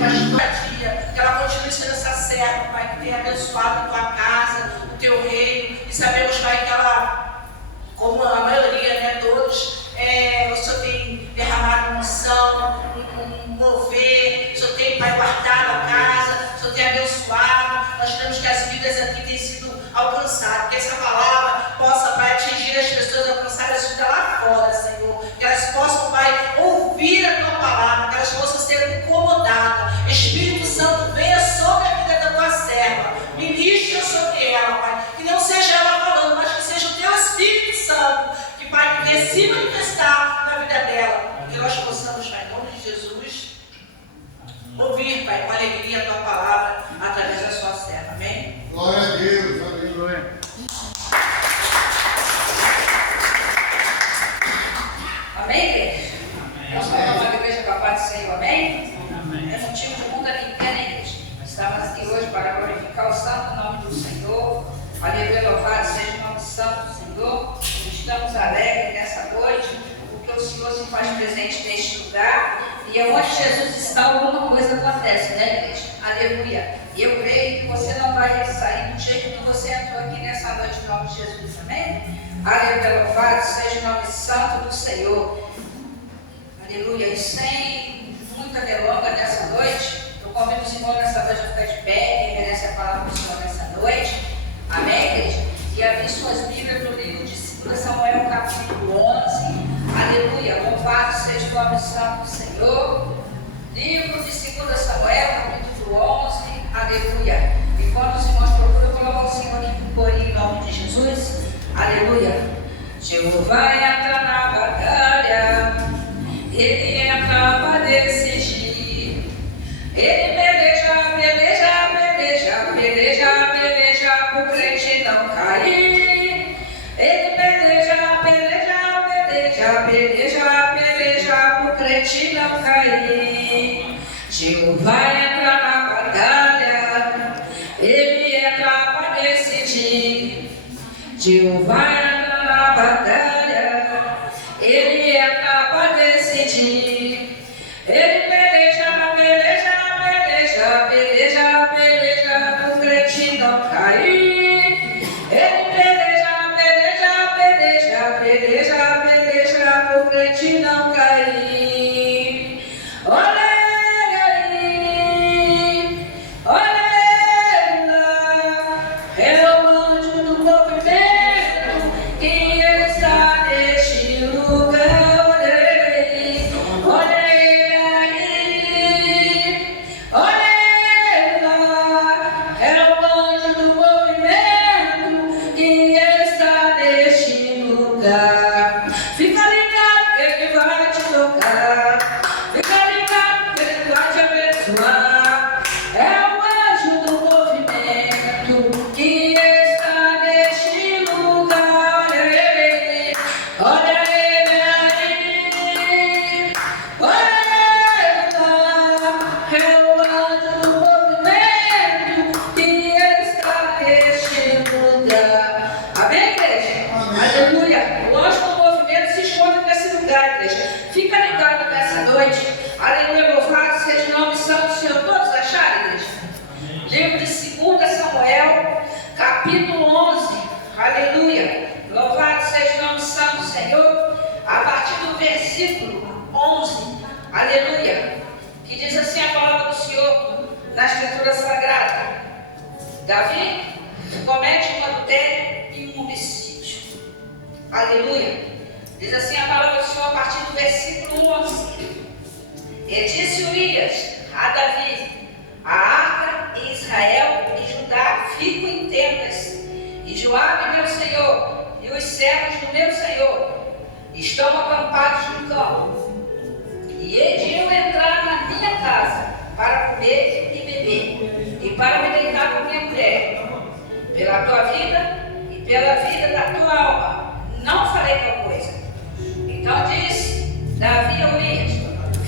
pastor, que ela continue sendo essa serva, Pai, que tenha abençoado a tua casa, o teu reino. E sabemos, Pai, que ela, como a maioria, né, todos, o Senhor tem derramado unção, um mover, o Senhor tem, Pai, guardado a casa, o Senhor tem abençoado. Nós queremos que as vidas aqui tenham sido alcançadas, que essa palavra possa, Pai, atingir as pessoas, alcançar as vidas lá fora, Senhor. Que elas possam, Pai, ouvir a tua palavra, que elas possam ser incomodadas. Espírito Santo, venha sobre a vida da tua serva, ministra sobre ela, Pai. Que não seja ela falando, mas que seja o teu Espírito Santo, que, Pai, que venha se manifestar na vida dela. Que nós possamos, Pai, em nome de Jesus, ouvir, Pai, com alegria a tua palavra através da sua serva. Amém? Glória a Deus, aleluia. Amém, igreja? Nós somos uma igreja capaz de Senhor, amém? É motivo de muita alegria, igreja. Estamos aqui hoje para glorificar o santo nome do Senhor. Aleluia, louvado seja o nome santo do Senhor. Estamos alegres nessa noite, porque o Senhor se faz presente neste lugar. E onde Jesus está, alguma coisa acontece, né, igreja? Aleluia. E eu creio que você não vai sair do jeito que você entrou aqui nessa noite, em nome de Jesus, amém? Aleluia, louvado seja o nome santo do Senhor. Aleluia. E sem muita delonga nessa noite, eu convido o Senhor nessa noite a ficar de pé, quem merece a palavra do Senhor nessa noite. Amém, igreja? E abrir suas Bíblias no livro de 2 Samuel, capítulo 11. Aleluia. Louvado seja o nome santo do Senhor. Livro de 2 Samuel, capítulo 11. Aleluia. E quando os irmãos procuram, colocar o Senhor aqui por em nome de Jesus. Aleluia. Jeová entra na batalha, ele entra para decidir. Ele peleja, peleja, peleja, peleja, peleja pro crente não cair. Ele peleja, peleja, peleja, peleja, peleja pro crente não cair. Jeová entra na batalha, ele entra para decidir. Jeová entra na batalha, ele entra para decidir. Ele peleja, peleja, peleja, peleja, peleja pro crente não cair. Ele peleja, peleja, peleja, peleja, peleja pro crente não cair. Olha aí, olha lá, é o anjo do movimento que está neste lugar. Olha aí, olha aí, olha lá, é o anjo do movimento que está neste lugar. Fica ligado que ele vai te tocar. Fica ligado que ele vai te abençoar. É o anjo do movimento que está neste lugar. Olha ele, olha ele aí, olha lá. É o anjo do movimento que está neste lugar. Amém, igreja? Aleluia. O anjo do movimento se esconde nesse lugar, igreja. Fica ligado nessa noite. Aleluia, louvado seja o nome santo do Senhor. Todos acharam, igreja? Livro de 2 Samuel, capítulo 11. Aleluia. Louvado seja o nome santo do Senhor. A partir do versículo 11. Aleluia. Que diz assim a palavra do Senhor na Escritura Sagrada. Davi comete um adultério e um homicídio. Aleluia. Diz assim a palavra do Senhor a partir do versículo 11. E disse Urias a Davi: a arca em Israel e Judá ficam em tendas, e Joabe meu senhor e os servos do meu senhor estão acampados no campo. E hei de eu entrar na minha casa para comer e beber, e para me deitar com minha mulher. Pela tua vida e pela vida da tua alma não farei tal coisa. Então disse Davi a Urias: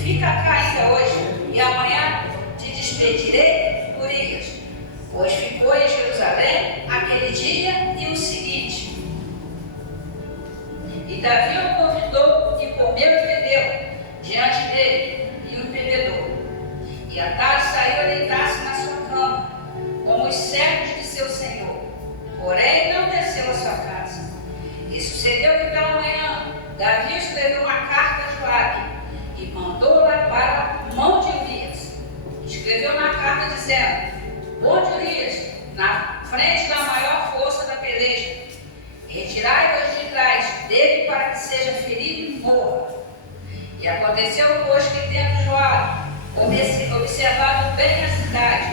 fica cá ainda hoje, e amanhã te despedirei, Urias. Pois ficou em Jerusalém aquele dia e o seguinte. E Davi o convidou e comeu e bebeu diante dele, e o embebedou. E à tarde dizendo: Onde Urias, na frente da maior força da peleja, retirai-vos de trás dele para que seja ferido e morra. E aconteceu, pois, que tendo Joabe observado bem a cidade,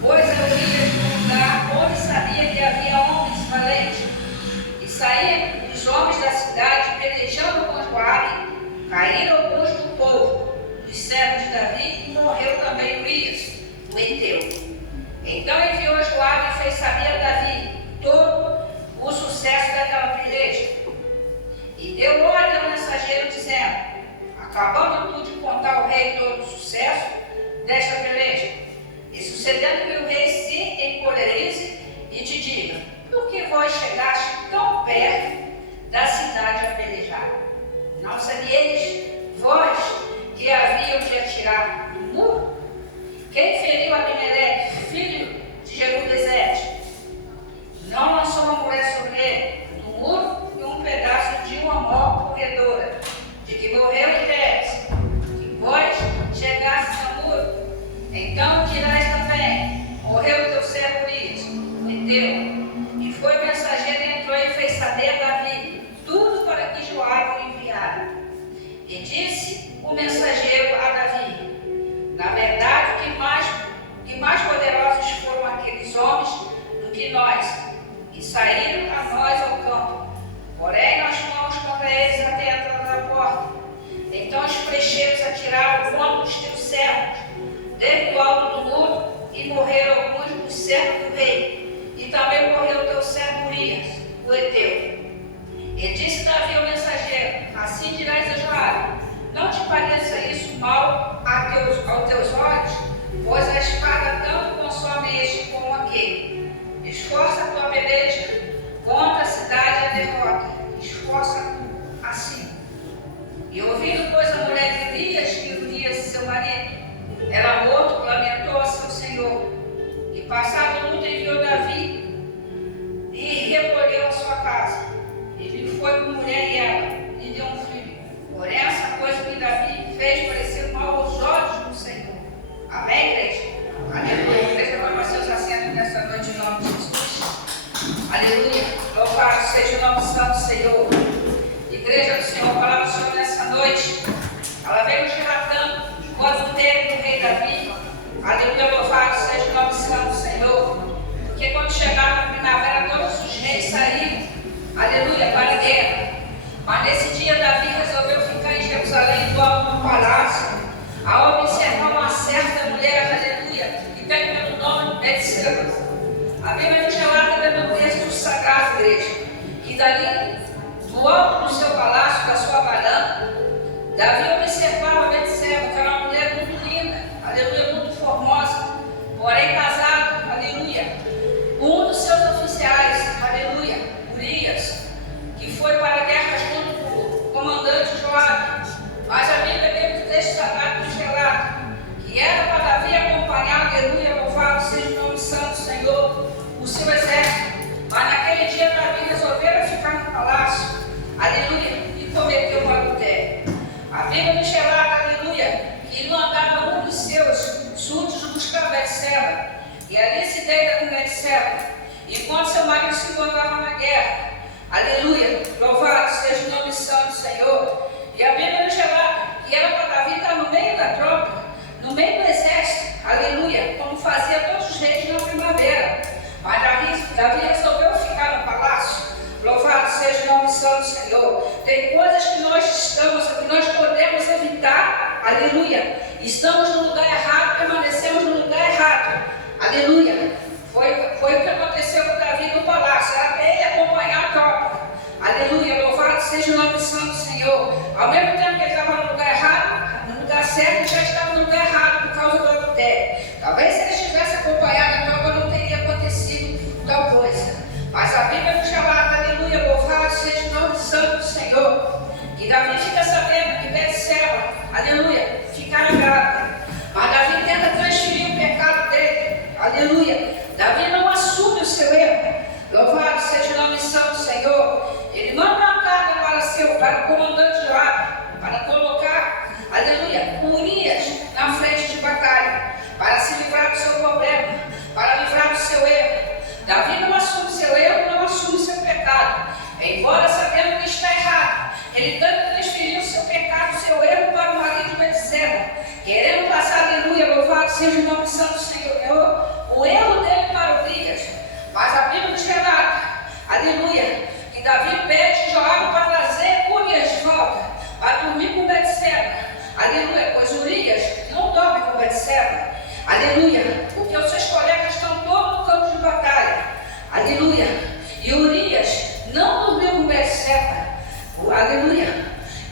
pôs a Urias no lugar onde sabia que havia homens valentes, e saíram os homens da cidade pelejando com Joabe, caíram alguns do povo, dos servos de Davi, e morreu também Urias, o heteu. Então enviou Joabe e fez saber a Davi todo o sucesso daquela peleja. E deu ordem ao mensageiro, dizendo: acabando tu de contar ao rei todo o sucesso desta peleja, e sucedendo que o rei se encolerize e te diga: por que vós chegaste tão perto da cidade a pelejar? Não sabieis vós que haviam de atirar do muro? Quem feriu Abimeleque, filho de Jerubezete, não lançou uma mulher sobre ele do muro e um pedaço de uma mão corredora, de que morreu em Pérez, que vós chegastes ao muro? Então dirás também: morreu o teu servo Urias, o heteu. E foi o mensageiro e entrou e fez saber a Davi tudo para que Joabe o enviara. E disse o mensageiro a Davi: na verdade, que mais poderosos foram aqueles homens do que nós, e saíram a nós ao campo. Porém, nós fomos contra eles até a entrada da porta. Então os flecheiros atiraram contra os teus servos, desde o alto do muro, e morreram alguns dos servos do rei. E também morreu o teu servo Urias, o heteu. E disse Davi ao mensageiro: assim dirás a Joabe: não te pareça isso mal aos teus olhos, pois a espada tanto consome este como aquele. Esforça a tua peleja contra a cidade e a derrota. Esforça tu assim. E ouvindo, pois, a mulher de Urias, que Urias, seu marido, era morto, lamentou a seu senhor. E passado muito enviou Davi e recolheu a sua casa. Ele foi com mulher e ela lhe deu um filho. Porém, essa coisa que Davi fez parecer mal aos olhos do Senhor. Amém, igreja? Aleluia. Igreja, vamos seus assentos nessa noite em nome de Jesus. Aleluia. Louvado seja o nome santo do Senhor. Igreja do Senhor, a palavra do Senhor nessa noite, ela vem nos relatando o adultério do rei Davi. Aleluia. Louvado seja o nome santo do Senhor. Porque quando chegava a primavera, todos os reis saíram, aleluia, para a guerra. Mas nesse dia Davi resolveu ficar em Jerusalém, do alto do palácio, ao observar uma certa mulher, aleluia, que tem pelo nome Betseba. A Bíblia nos relata pelo texto sagrado, igreja, que dali, do alto do seu palácio, da sua varanda, Davi observava Betseba, que era uma mulher muito linda, aleluia, muito formosa, porém casada, aleluia, com um dos seus oficiais, aleluia, Urias, que foi para a guerra junto com o comandante Joabe. Mas a Bíblia tem o texto sagrado nos relata que era para Davi acompanhar, aleluia, louvado seja o nome santo do Senhor, o seu exército. Mas naquele dia Davi resolveu ficar no palácio, aleluia, e cometeu um adultério. A Bíblia nos relata, aleluia, que mandava um dos seus súditos buscar Betseba, e ali se deita com Betseba, enquanto seu marido se encontrava na guerra. Aleluia, louvado seja o nome santo do Senhor. E a Bíblia nos relata que era para Davi estar no meio da tropa, no meio do exército, aleluia, como fazia todos os reis na primavera. Mas Davi resolveu ficar no palácio. Louvado seja o nome santo do Senhor. Tem coisas que nós podemos evitar, aleluia. Estamos no lugar errado, permanecemos no lugar errado, aleluia. Foi o que aconteceu com Davi no palácio, era para ele acompanhar a tropa. Aleluia, louvado seja o nome santo do Senhor. Ao mesmo tempo que ele estava no lugar errado, no lugar certo, ele já estava no lugar errado por causa do adultério. Talvez se ele tivesse acompanhado a tropa, não teria acontecido tal coisa. Mas a Bíblia nos relata, aleluia, louvado seja o nome santo do Senhor, que Davi fica sabendo que Betseba, aleluia, ficara grávida. Mas Davi tenta transferir o pecado dele, aleluia. Davi não assume o seu erro. Louvado seja o nome santo do Senhor. Ele manda uma carta para o comandante Joabe, para colocar, aleluia, Urias na frente de batalha, para se livrar do seu problema. seja o nome santo do Senhor. O erro dele para Urias, mas a Bíblia nos relata, aleluia, que Davi pede Joabe para trazer Urias de volta, para dormir com Betseba, aleluia, pois Urias não dorme com Betseba, aleluia, porque os seus colegas estão todos no campo de batalha, aleluia, e Urias não dormiu com Betseba, aleluia,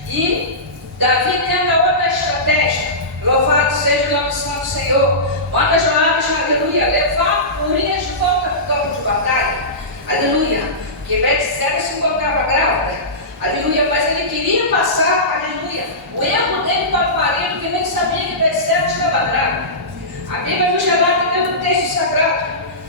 e Davi tenta outra estratégia. Louvado seja o nome santo do Senhor. Manda Joabe, aleluia, levar Urias de volta para o campo de batalha, aleluia, porque Betseba se encontrava grávida, aleluia, mas ele queria passar, aleluia, o erro dele para o marido, que nem sabia que Betseba estava grávida. A Bíblia nos relata dentro do texto sagrado,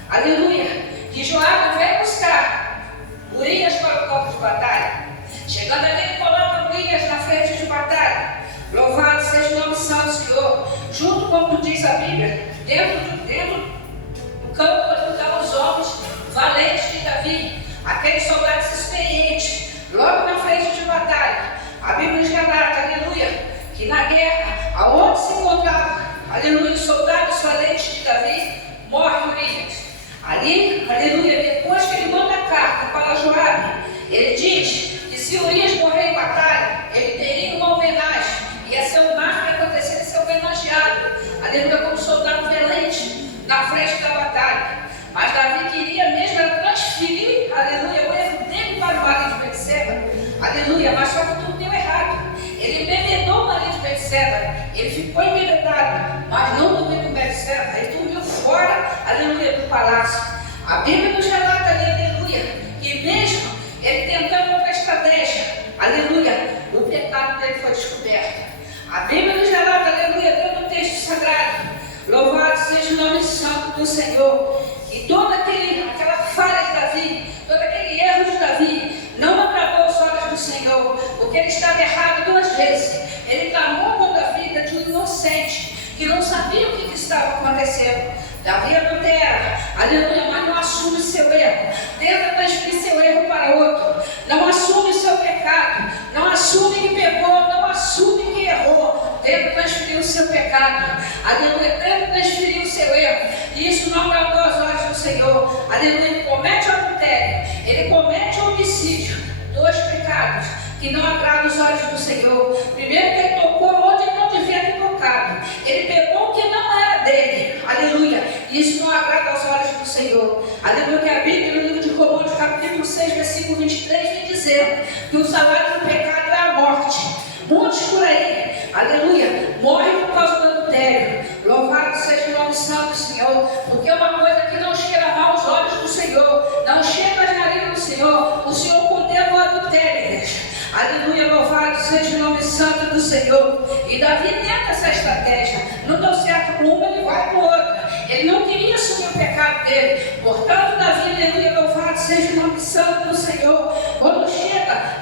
aleluia, que Joabe veio buscar Urias para o campo de batalha. Chegando ali, ele coloca Urias na frente de batalha. Louvado seja o nome santo do Senhor. Junto, como diz a Bíblia, dentro do campo estão os homens valentes de Davi, aqueles soldados experientes, logo na frente de batalha. A Bíblia nos relata, aleluia, que na guerra, aonde se encontrava, aleluia, os soldados valentes de Davi, morre Urias. Ali, aleluia, depois que ele manda a carta para Joabe, ele diz que se Urias morrer em batalha, ele teria uma homenagem. Ia ser o marco que acontecer de ser homenageado, aleluia, como soldado valente na frente da batalha. Mas Davi queria mesmo era transferir, aleluia, o erro dele para o marido de Betseba, aleluia, mas só que tudo deu errado. Ele embebedou o marido de Betseba, ele ficou embebedado, mas não dormiu com Betseba, ele dormiu fora, aleluia, do palácio. A Bíblia nos relata ali, aleluia, que mesmo ele tentando outra estratégia, aleluia, o pecado dele foi descoberto. A Bíblia nos relata, aleluia, dentro do texto sagrado, louvado seja o nome santo do Senhor, que toda aquela falha de Davi, todo aquele erro de Davi, não agradou os olhos do Senhor, porque ele estava errado 2 vezes. Ele clamou contra a vida de um inocente, que não sabia o que estava acontecendo. Davi adultera, aleluia, mas não assume seu erro, tenta transferir seu erro para outro, não assume seu pecado, não assume que pecou, não assume que errou, tenta transferir o seu pecado, aleluia, tenta transferir o seu erro, e isso não agradou aos olhos do Senhor, aleluia, ele comete adultério, ele comete homicídio, 2 pecados que não agradam os olhos do Senhor. Primeiro, que ele tocou onde ele não devia ter tocado, ele pegou o que não era dele, aleluia, isso não agrada aos olhos do Senhor, aleluia, que a Bíblia no livro de Romanos capítulo 6, versículo 23 vem dizer que o salário do pecado é a morte. Muitos por aí, aleluia, morrem por causa do adultério. Louvado seja o nome santo do Senhor, porque é uma coisa que não cheira mal aos olhos do Senhor, não chega às narinas do Senhor. O Senhor condena o adultério, igreja. Aleluia, louvado seja o nome santo do Senhor. E Davi tenta essa estratégia, não deu certo com uma, ele vai com outra. Ele não queria assumir o pecado dele, portanto, Davi, aleluia, louvado seja o nome santo do Senhor. Quando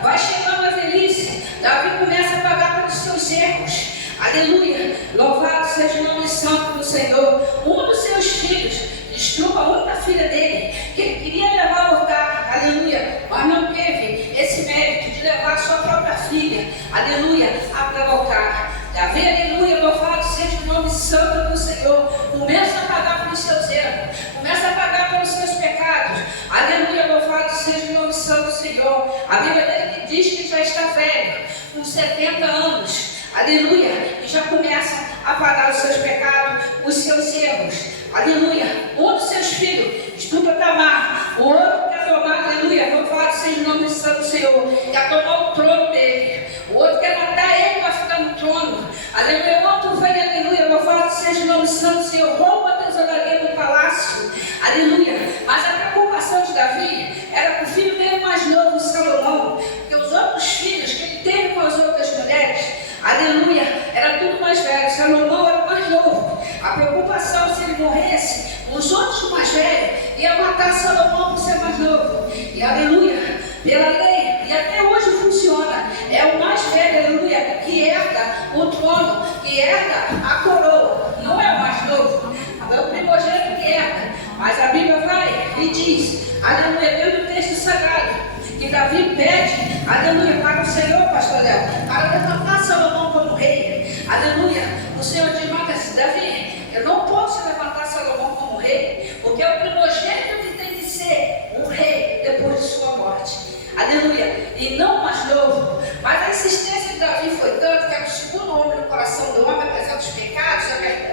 vai chegando a velhice, Davi começa a pagar pelos seus erros, aleluia, louvado seja o nome santo do Senhor. Um dos seus filhos destruiu a única filha dele, que ele queria levar ao lugar, aleluia, mas não teve esse mérito de levar a sua própria filha, aleluia, para o altar. Davi, aleluia, louvado seja o nome santo do Senhor, começa a pagar pelos seus erros, começa a pagar pelos seus pecados, aleluia, louvado seja o nome santo do Senhor. A Bíblia dele que diz que já está velho, com 70 anos, aleluia, e já começa a pagar os seus pecados, os seus erros, aleluia. Um dos seus filhos estuda Tamar, o outro quer tomar, aleluia, louvado seja o nome santo do Senhor, quer tomar o trono dele, o outro quer matar ele para ficar no trono, aleluia. O outro vem, aleluia, louvado seja o nome santo do Senhor, rouba a tesouraria do palácio, aleluia. Mas a preocupação de Davi era com o filho dele mais novo, Salomão, porque os outros filhos que ele teve com as outras mulheres, aleluia, era tudo mais velho. Salomão era o mais novo. A preocupação, se ele morresse, os outros mais velhos iam matar Salomão por ser mais novo. E aleluia, pela lei, e até hoje funciona, é o mais velho, aleluia, que herda o trono, que herda a coroa, não é o mais novo, é o primogênito que herda. Mas a Bíblia vai e diz, aleluia, dentro do texto sagrado, que Davi pede, aleluia, para o Senhor, pastor Léo, para levantar Salomão como rei, aleluia. O Senhor diz, mas Davi, eu não não o mais novo. Mas a insistência de Davi foi tanto que era o segundo homem no coração do homem, apesar dos pecados,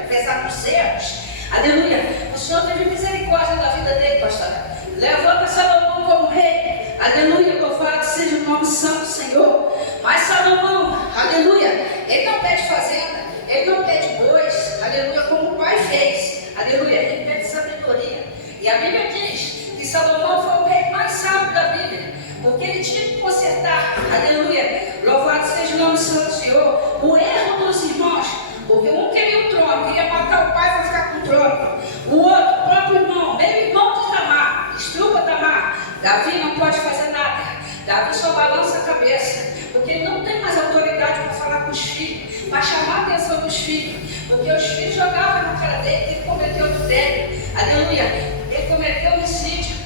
apesar dos erros. Aleluia. O Senhor teve misericórdia da vida dele, pastor. Levanta Salomão como rei. Aleluia. Louvado seja o nome santo do Senhor. Mas Salomão, aleluia, ele não pede fazenda, ele não pede bois, aleluia, como o pai fez. Aleluia. Ele pede sabedoria. E a Bíblia diz que Salomão foi o rei mais sábio da Bíblia, porque ele tinha que consertar, aleluia, louvado seja o nome santo do Senhor, o erro dos irmãos, porque um queria o trono, queria matar o pai para ficar com o trono, o outro, o próprio irmão, meio irmão de Tamar, estrupa Tamar. Davi não pode fazer nada, Davi só balança a cabeça, porque ele não tem mais autoridade para falar com os filhos, para chamar a atenção dos filhos, porque os filhos jogavam na cara dele, ele cometeu adultério, aleluia, ele cometeu homicídio,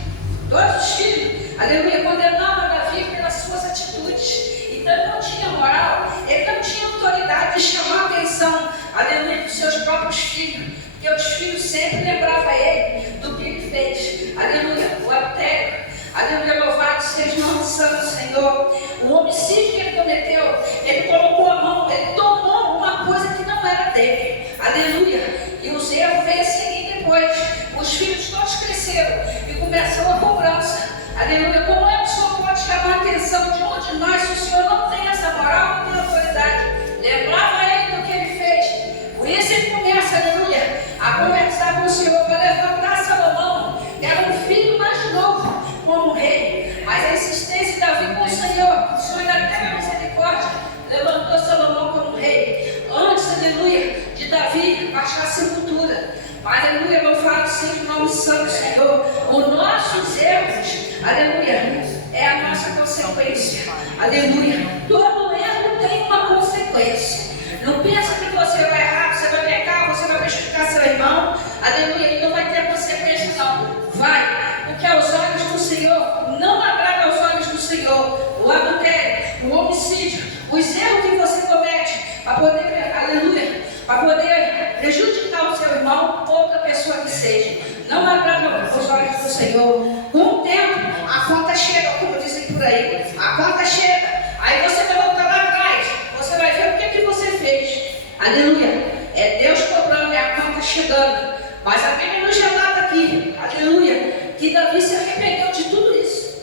todos os filhos, aleluia, condenavam Davi pelas suas atitudes. Então ele não tinha moral, ele não tinha autoridade de chamar a atenção, aleluia, dos seus próprios filhos, porque os filhos sempre lembravam ele do que ele fez, aleluia, o adultério, aleluia, louvado seja o nome santo do Senhor. O homicídio que ele cometeu, ele colocou a mão, ele tomou uma coisa que não era dele, aleluia, e os erros veio a seguir depois. Os filhos todos cresceram e começou a cobrança, aleluia. Como é que o Senhor pode chamar a atenção de um de nós se o Senhor não tem essa moral, não tem autoridade? Lembrava ele do que ele fez, por isso ele começa, aleluia, a conversar com o Senhor para levantar Salomão, que era um filho mais novo como rei, mas a insistência de Davi com o Senhor ainda teve misericórdia, levantou Salomão como rei, antes, aleluia, de Davi baixar a sepultura. Mas, aleluia, louvado seja o nome santo do Senhor. Os nossos erros, aleluia, é a nossa consequência, aleluia. Todo erro tem uma consequência. Não pensa que você vai errar, você vai pecar, você vai prejudicar seu irmão, aleluia, ele não vai ter consequência, não. Vai, porque aos olhos do Senhor, não agrada aos olhos do Senhor o adultério, o homicídio, os erros que você comete, para poder, aleluia, para poder prejudicar o seu irmão, outra pessoa que seja. Não agrada aos olhos do Senhor. Com o tempo, a conta chega, como dizem por aí. A conta chega. Aí você vai voltar lá atrás. Você vai ver o que você fez. Aleluia. É Deus cobrando, é a conta chegando. Mas a Bíblia nos relata aqui, aleluia, que Davi se arrependeu de tudo isso.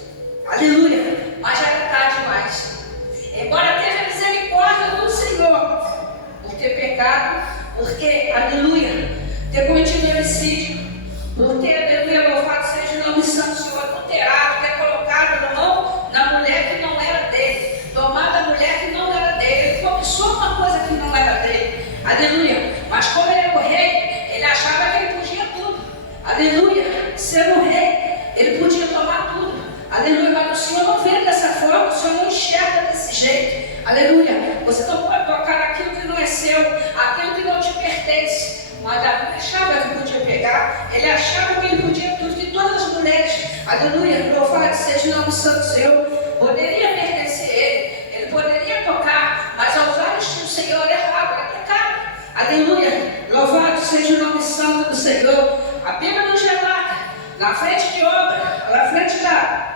Aleluia. Mas já era tarde demais. Embora teve a misericórdia do Senhor por ter pecado, porque, aleluia, ter cometido homicídio, por ter, aleluia, louvado seja o nome santo do Senhor, adulterado, ter colocado a mão na mulher que não era dele, tomado a mulher que não era dele, ele começou uma coisa que não era dele, aleluia, mas como ele era o rei, ele achava que ele podia tudo, aleluia, sendo o rei, ele podia tomar tudo, aleluia, mas o Senhor não vê dessa forma, o Senhor não enxerga desse jeito, aleluia, você não pode tocar naquilo que não é seu, aquilo que não te pertence. Mas Davi achava que podia pegar, ele achava que ele podia tudo, que todas as mulheres, aleluia, louvado seja o nome santo seu, poderia pertencer a ele poderia tocar, mas aos olhos do Senhor errado, é pecado, aleluia, louvado seja o nome santo do Senhor. A Bíblia nos relata, na frente de obra, na frente da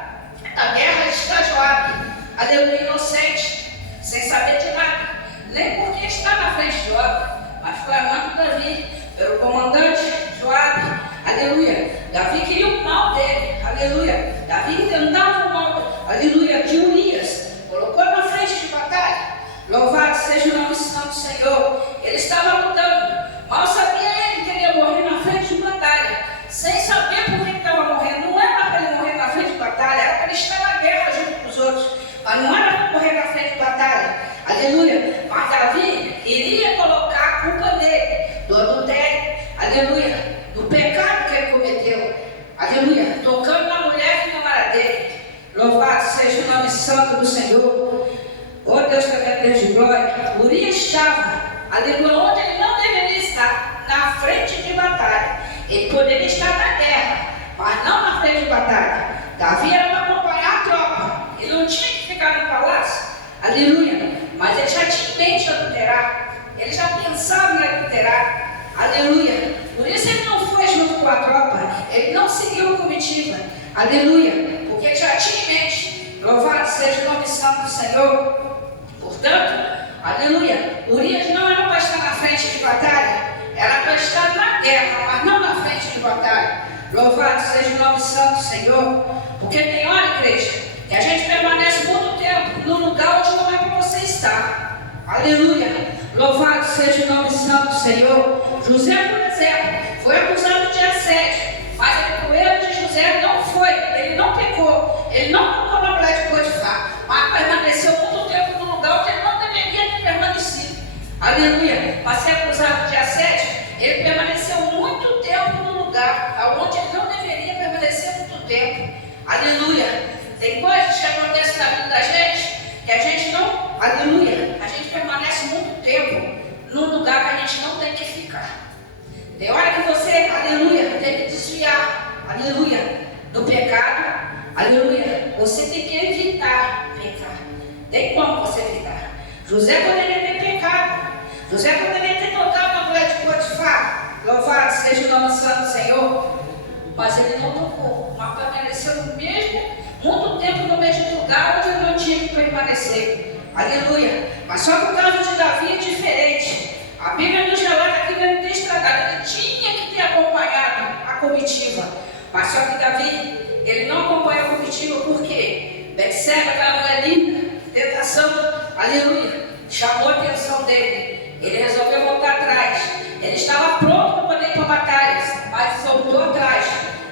guerra está Joabe, aleluia, inocente, sem saber de nada, nem porque está na frente de obra, mas foi amado Davi, pelo comandante Joabe, aleluia. Davi queria o mal dele, aleluia. Davi intentava o mal, aleluia, de Urias, colocou na frente de batalha. Louvado seja o nome santo do Senhor. Ele estava lutando, mal sabia ele que ele ia morrer na frente de batalha, sem saber por que ele estava morrendo. Não era para ele morrer na frente de batalha, era para ele estar na guerra junto com os outros, mas não era para morrer na frente de batalha, aleluia. Mas Davi iria colocar a culpa nele, do adultério, aleluia, do pecado que ele cometeu, aleluia, tocando na mulher que não era dele. Louvado seja o nome santo do Senhor. Oh Deus, que é Deus de glória. Urias estava, aleluia, onde ele não deveria estar, na frente de batalha. Ele poderia estar na guerra, mas não na frente de batalha. Davi era para acompanhar a tropa, ele não tinha que ficar no palácio, aleluia, mas ele já tinha em mente adulterar, ele já pensava em adulterar, aleluia. Por isso ele não foi junto com a tropa, ele não seguiu a comitiva, aleluia, porque ele já tinha em mente Louvado seja o nome santo do Senhor. Portanto, aleluia, Urias não era para estar na frente de batalha, era para estar na guerra, mas não na frente de batalha. Louvado seja o nome santo do Senhor. Porque tem hora, igreja, que a gente permanece muito tempo num lugar onde não é para você estar. Aleluia. Louvado seja o nome santo do Senhor. José, por exemplo, foi acusado de assédio, mas o erro de José não foi, ele não pecou, ele não tocou na mulher de Potifar, mas permaneceu muito tempo no lugar onde ele não deveria ter permanecido. Aleluia. Para ser acusado de assédio, ele permaneceu muito tempo no lugar onde ele não deveria permanecer muito tempo. Aleluia. Tem coisas que acontecem na vida da gente que a gente não, aleluia, a gente permanece muito tempo num lugar que a gente não tem que ficar. Tem hora que você, aleluia, tem que desviar, aleluia, do pecado, aleluia. Você tem que evitar pecar. Tem como você evitar. José poderia ter pecado. José poderia ter tocado na mulher de Potifar. Louvado seja o nome santo do Senhor. Mas ele não tocou, mas permaneceu no mesmo, muito tempo no mesmo lugar onde ele não tinha que permanecer. Aleluia. Mas só que o caso de Davi é diferente. A Bíblia nos relata que ele não tem estragado, ele tinha que ter acompanhado a comitiva. Mas só que Davi, ele não acompanhou a comitiva porque Betseba, aquela mulher linda, tentação, aleluia, chamou a atenção dele. Ele resolveu voltar atrás. Ele estava pronto para poder ir para batalhas, mas voltou atrás.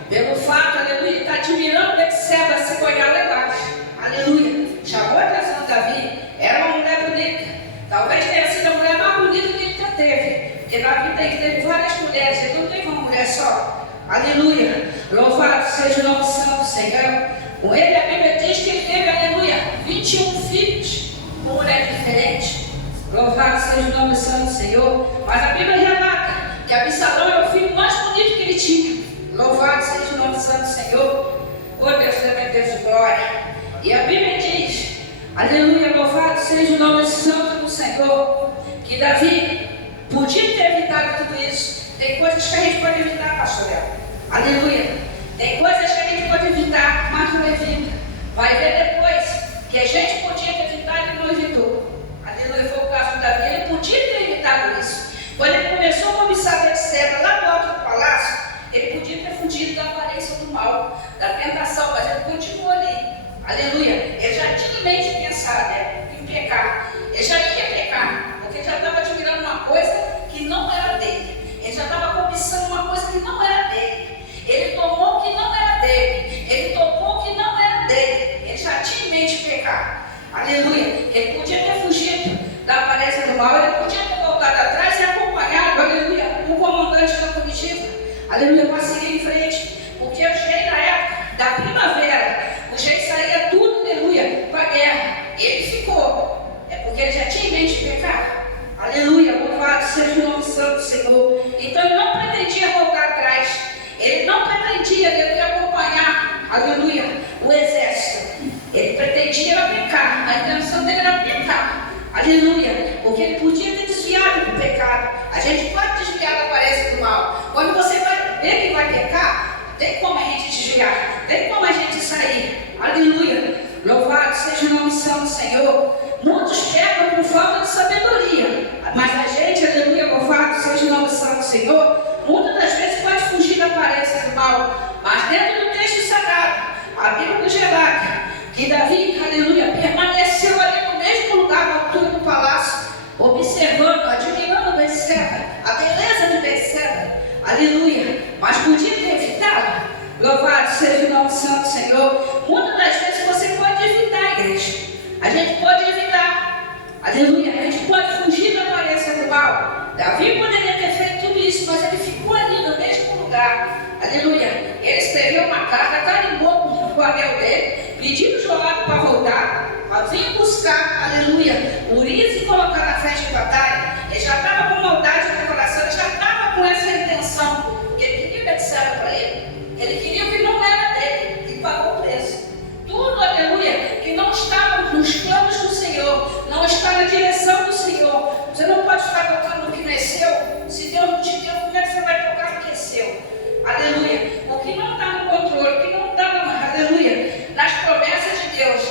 Pelo fato, aleluia, está admirando Betseba se colhar lá embaixo. Aleluia. Chamou a atenção de Davi. Era uma mulher bonita. Talvez tenha sido a mulher mais bonita que ele já teve. Porque Davi teve várias mulheres, ele não teve uma mulher só. Aleluia. Louvado seja o nome santo do Senhor. Com ele a Bíblia diz que ele teve, aleluia, 21 filhos com mulheres diferentes. Louvado seja o nome santo do Senhor. Mas a Bíblia relata que Absalão era o filho mais bonito que ele tinha. Louvado seja o nome santo do Senhor. Oh Deus, é Deus de glória. E a Bíblia diz, aleluia, louvado seja o nome santo do Senhor, que Davi podia ter evitado tudo isso. Tem coisas que a gente pode evitar, pastor Léo. Aleluia. Tem coisas que a gente pode evitar, mas não evita. Vai ver depois que a gente podia ter evitado e não evitou. Aleluia, foi o caso de Davi. Ele podia ter evitado isso. Quando ele começou a cobiçar Betseba lá do alto do palácio, ele podia ter fugido da aparência do mal, da tentação, mas ele continuou ali. Aleluia. Ele já tinha em mente pensar, em pecar. Ele já ia pecar, porque ele já estava admirando uma coisa que não era dele. Ele já estava cobiçando uma coisa que não era dele. Ele tomou o que não era dele. Ele tocou o que não era dele. Ele já tinha em mente pecar. Aleluia. Ele podia ter fugido da aparência do mal. Ele podia ter voltado atrás e acompanhado, aleluia, o comandante da comitiva. Aleluia, para seguir em frente. Porque os reis na época da primavera, os reis saíam tudo, aleluia, para a guerra. Ele ficou. É porque ele já tinha em mente pecar. Aleluia, louvado seja o nome santo do Senhor. Então ele não pretendia voltar atrás. Ele não pretendia, aleluia, acompanhar, aleluia, o exército. Ele pretendia era pecar. A intenção dele era pecar. Aleluia, porque ele podia ter desviado do pecado. A gente pode desviar da aparência do mal. Quando você vai ver que vai pecar, tem como a gente desviar, tem como a gente sair. Aleluia, louvado seja o nome santo do Senhor. Muitos pecam por falta de sabedoria, mas a gente, aleluia, louvado seja o nome santo do Senhor, muitas das vezes pode fugir da aparência do mal. Mas dentro do texto sagrado, a Bíblia nos relata que Davi, aleluia, permaneceu ali no mesmo lugar, na altura do palácio, observando, admirando Betseba, a beleza de Betseba, aleluia, mas podia ter evitado. Louvado seja o nome santo do Senhor. Muitas das vezes você pode evitar, igreja. A gente pode evitar, aleluia, a gente pode fugir da aparência do mal. Davi poderia ter feito tudo isso, mas ele ficou ali no mesmo lugar, aleluia. Ele escreveu uma carta, carimbou com o anel dele, pedindo Joabe para voltar, para vir buscar, aleluia, Urias e colocar na frente de batalha. Ele já estava com maldade no coração, ele já estava com essa intenção, porque ele queria Betseba para ele. Ele queria o que não era dele e pagou o preço. Tudo, aleluia, que não estava nos planos do Senhor, não está na direção do Senhor. Você não pode ficar tocando no que não é seu. Se Deus não te deu, como é que você vai tocar no que é seu? Aleluia. O que não está no controle, o que não está, aleluia, nas promessas de Deus.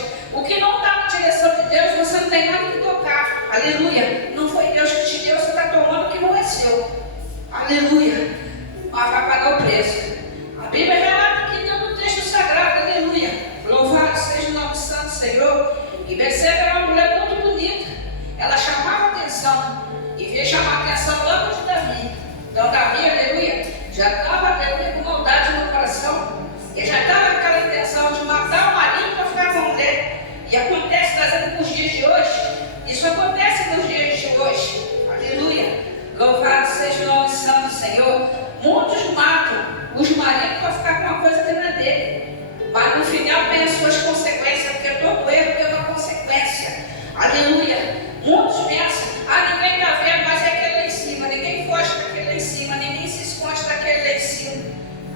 mas vai pagar o preço. A Bíblia relata aqui dentro do texto sagrado, aleluia. Louvado seja o nome santo do Senhor. E Betseba era uma mulher muito bonita. Ela chamava atenção. E veio chamar a atenção logo de Davi. Então Davi, aleluia, já estava, aleluia, com maldade no coração. Ele já estava com aquela intenção de matar o marido para ficar com a mulher. E acontece, trazendo para os dias de hoje. Isso acontece nos dias de hoje. Aleluia. Louvado seja o nome santo do Senhor. Muitos matam os maridos para ficar com uma coisa que não é dele. Mas no final tem as suas consequências, porque todo erro tem uma consequência. Aleluia. Muitos pensam, ninguém está vendo, mas é aquele lá em cima. Ninguém foge daquele lá em cima, ninguém se esconde daquele lá em cima.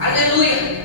Aleluia.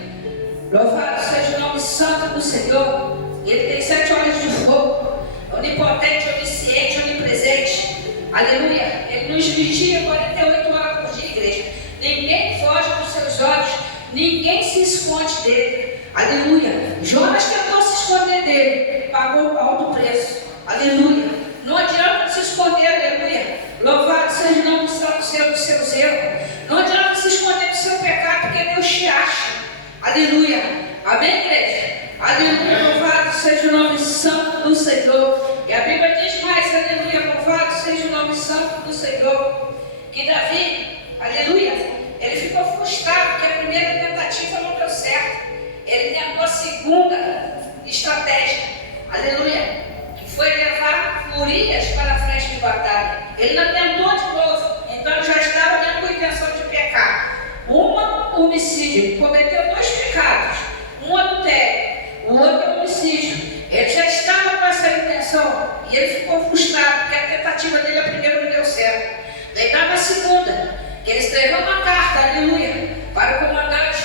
Louvado seja o nome santo do Senhor. Ele tem 7 olhos de fogo, onipotente, onisciente, onipresente. Aleluia. Ele nos vigia 48 horas por dia, igreja. Ninguém foge dos seus olhos, ninguém se esconde dele. Aleluia. Jonas tentou se esconder dele, pagou alto preço. Aleluia. Não adianta se esconder, aleluia. Louvado seja o nome santo do Senhor dos seus erros. Não adianta se esconder do seu pecado, porque Deus te acha. Aleluia. Amém, igreja? Aleluia. Louvado seja o nome santo do Senhor. E a Bíblia diz mais, aleluia. Louvado seja o nome santo do Senhor. Que Davi, aleluia, ele ficou frustrado porque a primeira tentativa não deu certo. Ele tentou a segunda estratégia, aleluia, que foi levar Urias para a frente de batalha. Ele não tentou de novo, então ele já estava dentro com a intenção de pecar. Homicídio, ele cometeu 2 pecados, um adultério, o outro homicídio. Ele já estava com essa intenção e ele ficou frustrado porque a tentativa dele a primeira não deu certo. Daí dava a segunda, que ele escreveu uma carta, aleluia, para o comandante.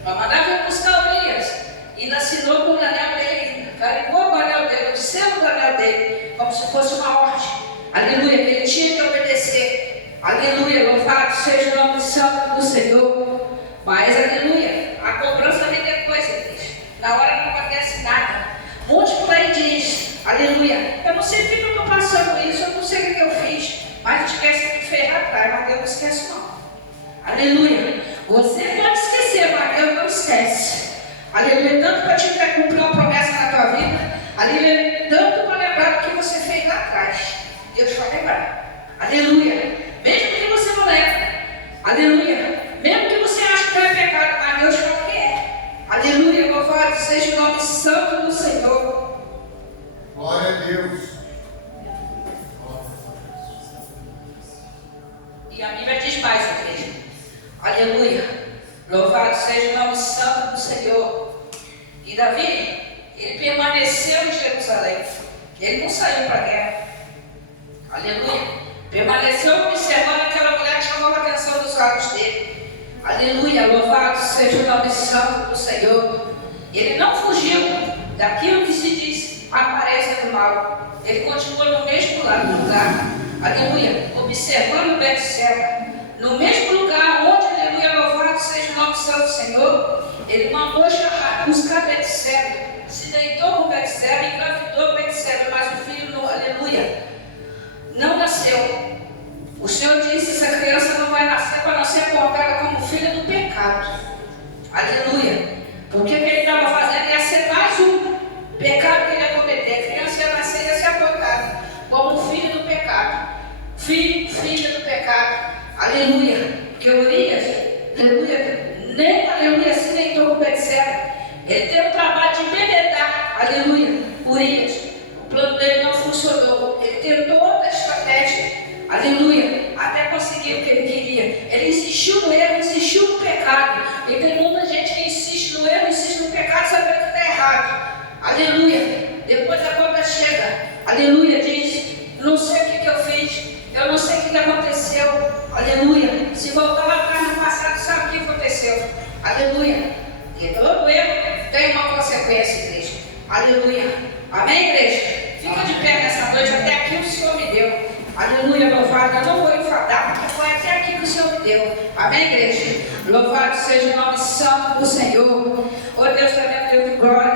O comandante veio buscar Urias e ainda assinou com o anel dele, carimbou o anel dele, o selo do anel dele, como se fosse uma ordem. Aleluia, ele tinha que obedecer. Aleluia, louvado seja o nome santo do Senhor. Mas, aleluia, a cobrança vem depois, igreja. Na hora não acontece nada. Muitos por aí diz, aleluia, eu não sei porque eu estou passando isso, eu não sei o que eu fiz, mas a gente esquece que fez lá atrás, mas Deus não esquece não. Aleluia. Você pode esquecer, mas Deus não esquece. Aleluia, tanto para te cumprir uma promessa na tua vida, aleluia, tanto para lembrar do que você fez lá atrás. Deus vai lembrar. Aleluia. Mesmo que você não lembre. Aleluia. Mesmo que você ache que não é pecado, mas Deus fala que é. Aleluia, louvado seja o nome santo do Senhor. Glória a Deus. E a Bíblia diz mais, igreja. Aleluia. Louvado seja o nome santo do Senhor. E Davi, ele permaneceu em Jerusalém. Ele não saiu para a guerra. Aleluia. Permaneceu observando aquela mulher que chamava a atenção dos olhos dele. Aleluia. Louvado seja o nome santo do Senhor. Ele não fugiu daquilo que se diz aparência do mal. Ele continuou no mesmo lugar. Aleluia. Observando Betseba. No mesmo lugar onde, aleluia, louvado seja o nome santo do Senhor, ele mandou buscar Betseba, se deitou com Betseba, engravidou Betseba, mas o filho, não, aleluia, não nasceu. O Senhor disse, essa criança não vai nascer para não ser colocada como filha do pecado. Aleluia. Porque o que ele estava fazendo ia ser mais um pecado que ele ia cometer. A criança ia nascer e ia ser apontada como filho do pecado. Filha do pecado. Aleluia. Porque Urias, aleluia, nem aleluia se deitou com Betseba. Ele teve o trabalho de embebedar, aleluia, Urias. O plano dele não funcionou. Ele tentou outra estratégia, aleluia, até conseguir o que ele queria. Ele insistiu no erro, insistiu no pecado. E tem muita gente que insiste no erro, insiste no pecado, sabendo que está errado. Aleluia. Depois a conta chega, aleluia, diz, não sei o que eu fiz. Eu não sei o que aconteceu. Aleluia. Se voltar lá atrás no passado, sabe o que aconteceu. Aleluia. E todo erro tem uma consequência, igreja. Aleluia. Amém, igreja? Fica de pé nessa noite, até aqui o Senhor me deu. Aleluia, louvado. Eu não vou enfadar, porque foi até aqui que o Senhor me deu. Amém, igreja? Louvado seja o nome santo do Senhor. Oh Deus, também Deus de glória.